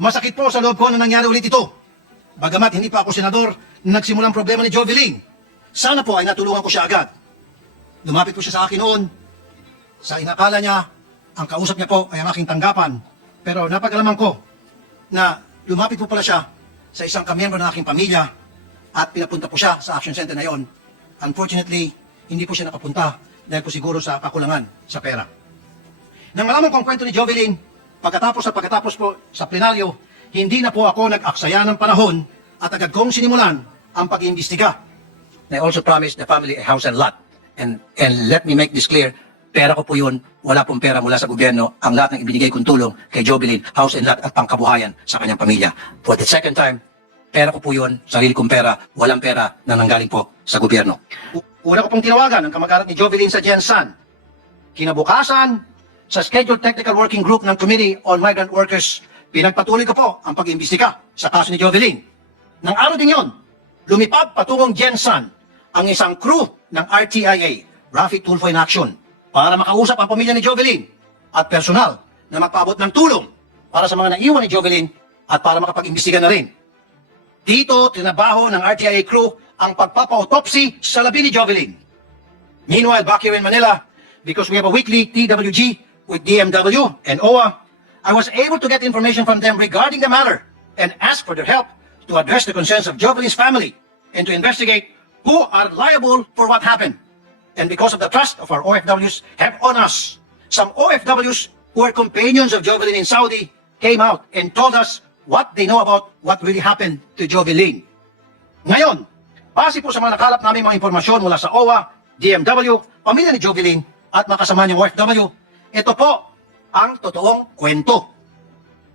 Masakit po sa loob ko na nangyari ulit ito. Bagamat hindi pa ako senador, nagsimulang problema ni Jovelyn. Sana po ay natulungan ko siya agad. Lumapit po siya sa akin noon. Sa inakala niya, ang kausap niya po ay ang aking tanggapan. Pero napag-alaman ko na lumapit po pala siya sa isang kamiyembro ng aking pamilya at pinapunta po siya sa action center na yon. Unfortunately, hindi po siya nakapunta dahil po siguro sa kakulangan sa pera. Nang malaman ko ang kwento ni Jovelyn, pagkatapos po sa plenaryo, hindi na po ako nag-aksaya ng panahon at agad kong sinimulan ang pag-iimbestiga. I also promised the family a house and lot. And let me make this clear, pera ko po yun, wala pong pera mula sa gobyerno. Ang lahat ng ibinigay kong tulong kay Jovelyn, house and lot at pangkabuhayan sa kanyang pamilya. For the second time, pera ko po yun, sarili kong pera, walang pera na nanggaling po sa gobyerno. Una ko pong tinawagan ang kamag-anak ni Jovelyn sa Jensan. Kinabukasan, sa Scheduled Technical Working Group ng Committee on Migrant Workers, pinagpatuloy ko po ang pag-imbestiga sa kaso ni Jovelyn. Nang araw din yon, lumipad patungong Jensan ang isang crew ng RTIA, Raffy Tulfo in Action, para makausap ang pamilya ni Jovelyn at personal na magpaabot ng tulong para sa mga naiwan ni Jovelyn at para makapag-imbestiga na rin. Dito, tinabaho ng RTIA crew ang pagpapa-autopsy sa labi ni Jovelyn. Meanwhile, back here in Manila, because we have a weekly TWG with DMW and OWA, I was able to get information from them regarding the matter and ask for their help to address the concerns of Jovelyn's family and to investigate who are liable for what happened. And because of the trust of our OFWs have on us, some OFWs who are companions of Jovelyn in Saudi came out and told us what they know about what really happened to Jovelyn. Ngayon, base po sa mga nakalap namin mga impormasyon mula sa OWA, DMW, pamilya ni Jovelyn at mga kasama niyang OFW, ito po ang totoong kwento.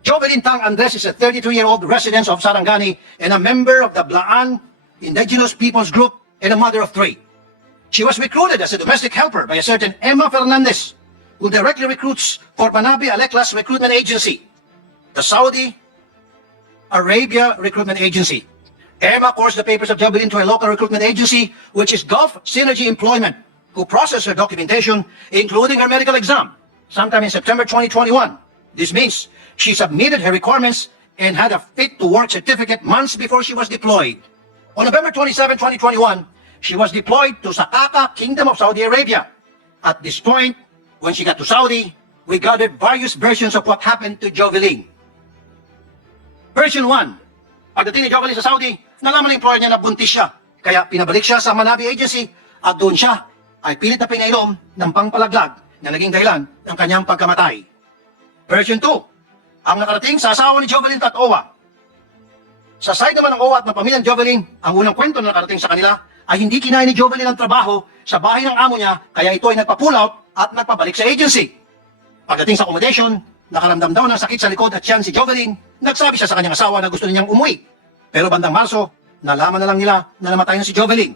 Jovelyn Tang Andres is a 33-year-old resident of Sarangani and a member of the Blaan Indigenous Peoples Group and a mother of 3. She was recruited as a domestic helper by a certain Emma Fernandez, who directly recruits for Manabi Aleklas Recruitment Agency, the Saudi Arabia Recruitment Agency. Emma courts the papers of Jovelyn to a local recruitment agency, which is Gulf Synergy Employment, who processed her documentation, including her medical exam, sometime in September 2021. This means she submitted her requirements and had a fit-to-work certificate months before she was deployed. On November 27, 2021, she was deployed to Sakaka, Kingdom of Saudi Arabia. At this point, when she got to Saudi, we gathered various versions of what happened to Jovelyn. Version 1. Pagdating ni Jovelyn sa Saudi, nalaman ng employer niya na buntis siya. Kaya pinabalik siya sa Manabi Agency at doon siya ay pilit na pinainom ng pangpalaglag na naging dahilan ng kanyang pagkamatay. Version 2. Ang nakarating sa asawa ni Jovelyn at OWA. Sa side naman ng OWA at ng pamilyang Jovelyn, ang unang kwento na nakarating sa kanila ay hindi kinain ni Jovelyn ang trabaho sa bahay ng amo niya, kaya ito ay nagpa-pull out at nagpabalik sa agency. Pagdating sa accommodation, nakaramdam daw ng sakit sa likod at tiyan si Jovelyn, nagsabi siya sa kanyang asawa na gusto niyang umuwi. Pero bandang Marso, nalaman na lang nila na namatay na si Jovelyn.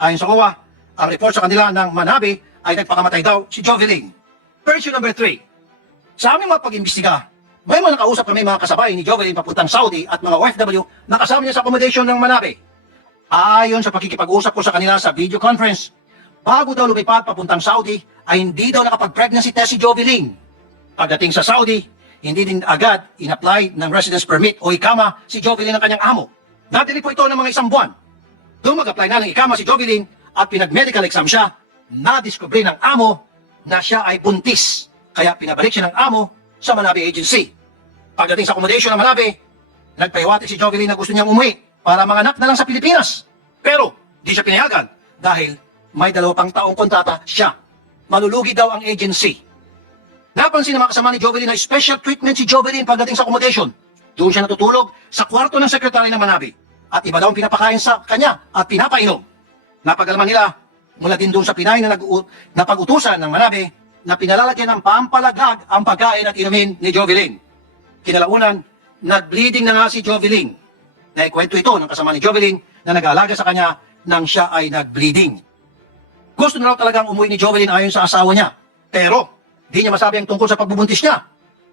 Ayon sa OWA, ang report sa kanila ng Manabi ay nagpakamatay daw si Jovelyn. Version number 3. Sa aming mga pag-imbestiga, may mga nakausap kami mga kasabay ni Jovelyn papuntang Saudi at mga OFW na kasama niya sa accommodation ng Manabi. Ayon sa pakikipag-usap ko sa kanila sa video conference, bago daw lumipad papuntang Saudi ay hindi daw nakapag-pregnancy test si Jovelyn. Pagdating sa Saudi, hindi din agad in-apply ng residence permit o ikama si Jovelyn ng kanyang amo. Natili po ito ng mga 1 buwan. Doon mag-apply na ng ikama si Jovelyn at pinag-medical exam siya, na-discovery ng amo na siya ay buntis. Kaya pinabalik siya ng amo sa Manabi Agency. Pagdating sa accommodation ng Manabi, nagpahiwatig si Jovelyn na gusto niyang umuwi para manganak na lang sa Pilipinas. Pero di siya pinayagan dahil may 2 taong kontrata siya. Malulugi daw ang agency. Napansin ng mga kasama ni Jovelyn na special treatment si Jovelyn pagdating sa accommodation. Doon siya natutulog sa kwarto ng sekretary ng Manabi. At iba daw ang pinapakain sa kanya at pinapainom. Napag-alaman nila mula din doon sa Pinay na napag-utusan ng Manabi na pinalalagyan ng pampalaglag ang pagkain at inumin ni Jovelyn. Kinalaunan, nag-bleeding na nga si Jovelyn. Naikwento ito ng kasama ni Jovelyn na nag-aalaga sa kanya nang siya ay nag-bleeding. Gusto na raw talagang umuwi ni Jovelyn ayon sa asawa niya. Pero, di niya masabi ang tungkol sa pagbubuntis niya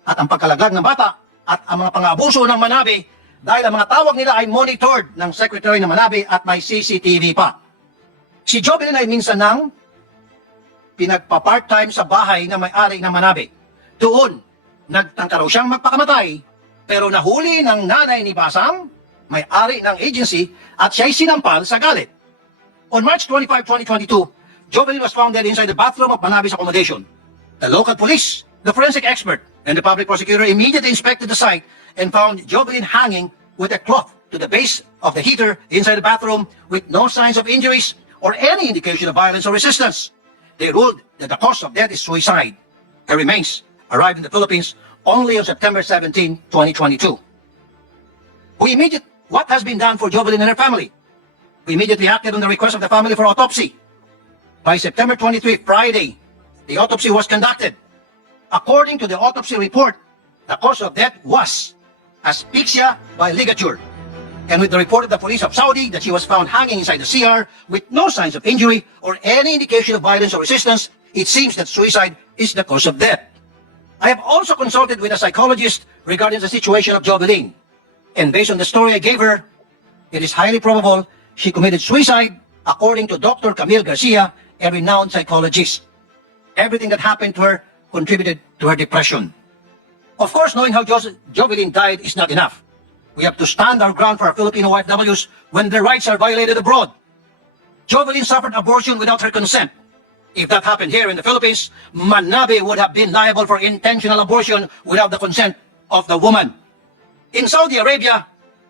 at ang pagkalaglag ng bata at ang mga pang-abuso ng Manabi dahil ang mga tawag nila ay monitored ng Secretary ng Manabi at may CCTV pa. Si Jovelyn ay minsan nang pinagpa-part-time sa bahay na may-ari ng Manabi. Doon, nagtangka raw siyang magpakamatay Pero nahuli ng nanay ni Basam, may-ari ng agency, at siya'y sinampal sa galit. On March 25, 2022, Jovelyn was found dead inside the bathroom of Manabe's accommodation. The local police, the forensic expert, and the public prosecutor immediately inspected the site and found Jovelyn hanging with a cloth to the base of the heater inside the bathroom with no signs of injuries or any indication of violence or resistance. They ruled that the cause of death is suicide. Her remains arrived in the Philippines only on September 17, 2022. What has been done for Jovelyn and her family? We immediately acted on the request of the family for autopsy. By September 23, Friday, the autopsy was conducted. According to the autopsy report, the cause of death was asphyxia by ligature. And with the report of the police of Saudi that she was found hanging inside the CR with no signs of injury or any indication of violence or resistance, it seems that suicide is the cause of death. I have also consulted with a psychologist regarding the situation of Jovelyn. And based on the story I gave her, it is highly probable she committed suicide, according to Dr. Camille Garcia, a renowned psychologist. Everything that happened to her contributed to her depression. Of course, knowing how Jovelyn died is not enough. We have to stand our ground for our Filipino OFWs when their rights are violated abroad. Jovelyn suffered abortion without her consent. If that happened here in the Philippines, Manabe would have been liable for intentional abortion without the consent of the woman. In Saudi Arabia,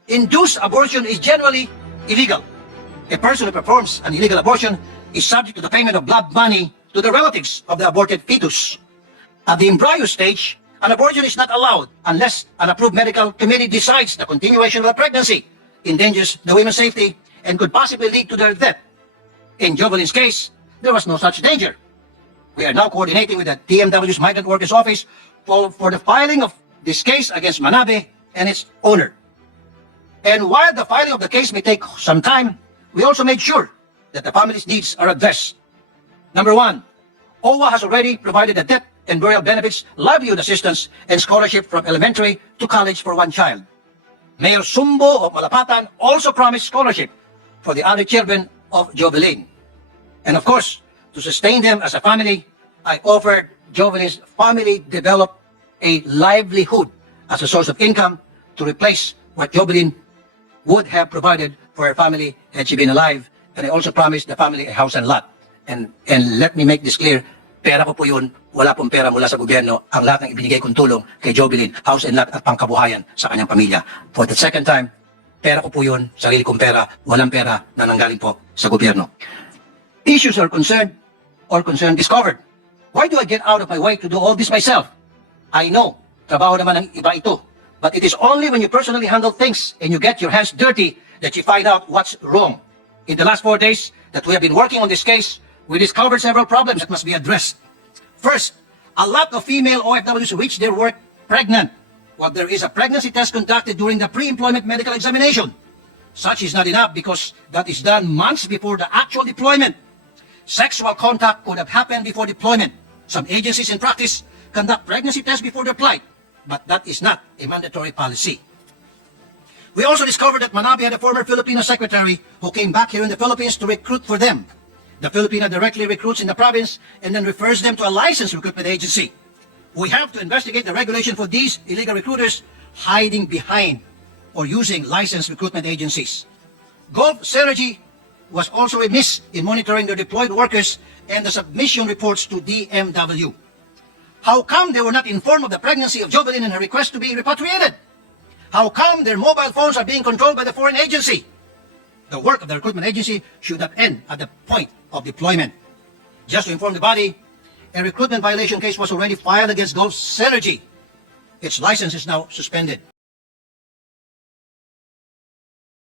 induced abortion is generally illegal. A person who performs an illegal abortion is subject to the payment of blood money to the relatives of the aborted fetus. At the embryo stage, an abortion is not allowed unless an approved medical committee decides the continuation of the pregnancy endangers the women's safety and could possibly lead to their death. In Jovelyn's case, there was no such danger. We are now coordinating with the DMW's Migrant Workers Office for the filing of this case against Manabe and its owner. And while the filing of the case may take some time, we also made sure that the family's needs are addressed. Number one, OWA has already provided the death and burial benefits, livelihood assistance, and scholarship from elementary to college for one child. Mayor Sumbo of Malapatan also promised scholarship for the other children of Jovelyn. And of course, to sustain them as a family, I offered Jovelyn's family develop a livelihood as a source of income to replace what Jovelyn would have provided for her family had she been alive. And I also promised the family a house and lot. And let me make this clear, pera ko po yun, wala pong pera mula sa gobyerno. Ang lahat ng ibinigay kong tulong kay Jovelyn, house and lot at pangkabuhayan sa kanyang pamilya. For the second time, pera ko po yun, sarili kong pera, walang pera na nanggaling po sa gobyerno. Issues are concerned or concern discovered. Why do I get out of my way to do all this myself? I know, trabaho naman ng iba ito. But it is only when you personally handle things and you get your hands dirty that you find out what's wrong. In the last 4 days that we have been working on this case, we discovered several problems that must be addressed. First, a lot of female OFWs reach their work pregnant, while there is a pregnancy test conducted during the pre-employment medical examination. Such is not enough because that is done months before the actual deployment. Sexual contact could have happened before deployment. Some agencies in practice conduct pregnancy tests before their flight, but that is not a mandatory policy. We also discovered that Manabe had a former Filipino secretary who came back here in the Philippines to recruit for them. The Filipino directly recruits in the province and then refers them to a licensed recruitment agency. We have to investigate the regulation for these illegal recruiters hiding behind or using licensed recruitment agencies. Gulf Synergy was also remiss in monitoring their deployed workers and the submission reports to DMW. How come they were not informed of the pregnancy of Jovelyn and her request to be repatriated? How come their mobile phones are being controlled by the foreign agency? The work of the recruitment agency should not end at the point of deployment. Just to inform the body, a recruitment violation case was already filed against Gulf Synergy. Its license is now suspended.